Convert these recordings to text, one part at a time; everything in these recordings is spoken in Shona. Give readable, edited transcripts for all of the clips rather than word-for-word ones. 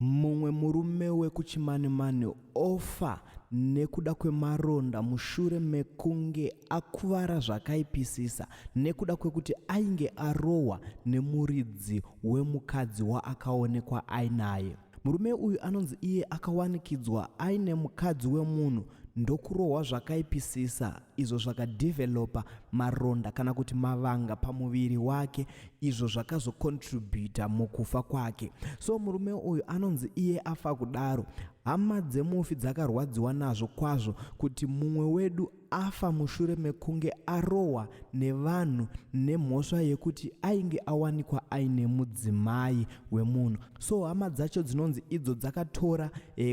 Mumwe murume wekuchimanimani ofa nekuda kwemaronda mushure mekunge akuvara zvakaipisisa nekuda kwekuti ainge arohwa nemuridzi wemukadzi waakaonekwa ainaye. Murume uyu anonzi iye akawanikidzwa aine mukadzi wemunhu ndokurohwa zvakaipisisa izvo zvakadevelopa maronda kana kuti mavanga pamuviri wake, izvo zvakazokontributa mukufa kwake. So murume uyu anonzi iye afa kudaro. Hama dzemufi dzakarwadziwa nazvo kwazvo kuti mumwe wedu afa mushure mekunge arohwa nevanhu nemhosva yekuti ainge awanikwa aine mudzimai wemunhu. So hama dzacho dzinonzi idzo dzakatora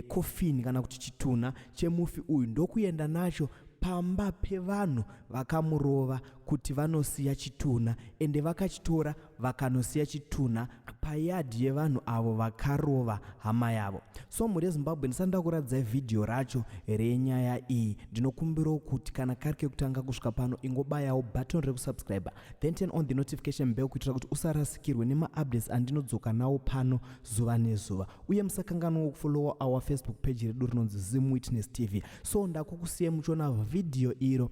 kofini kana kuti chitunha chemufi uyu ndokuenda nacho pamba pevanhu vakamurova kuti vanosiya chitunha, ende vakachitora vakanosiya chitunha payadhi yevanhu avo vakarova hama yavo. So muri yeZimbabwe ndisanda kuradzai vhidhiyo racho renyaya iyi. Ndinokumbirawo kuti kana kari kekutanga kusvika pano ingobayawo button rekusubscribe, then turn on the notification bell kuitira kuti usarasikirwe nema-updates andinodzoka nawo pano zuva nezuva. Uye musakanganwa kufollowa our Facebook page redu rinonzi Zim Witness TV. So ndakukusiyai muchiona vhidhiyo iro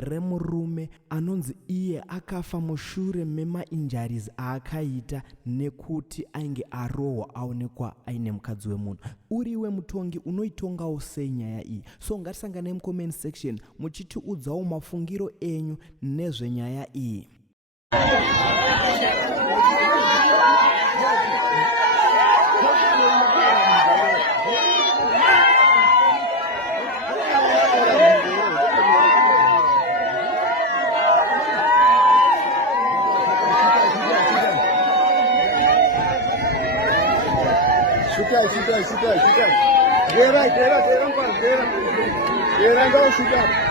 remurume anonzi iye akafa mushure memainjuries aakaita nekuti ainge arohwa aonekwa aine mukadzi wemunhu. Uriwe mutongi unoitongawo sei nyaya iyi? So ngatisanganei mucomment section muchitiudzawo mafungiro enyu nezvenyaya iyi. Shoot. Get right, go shoot up.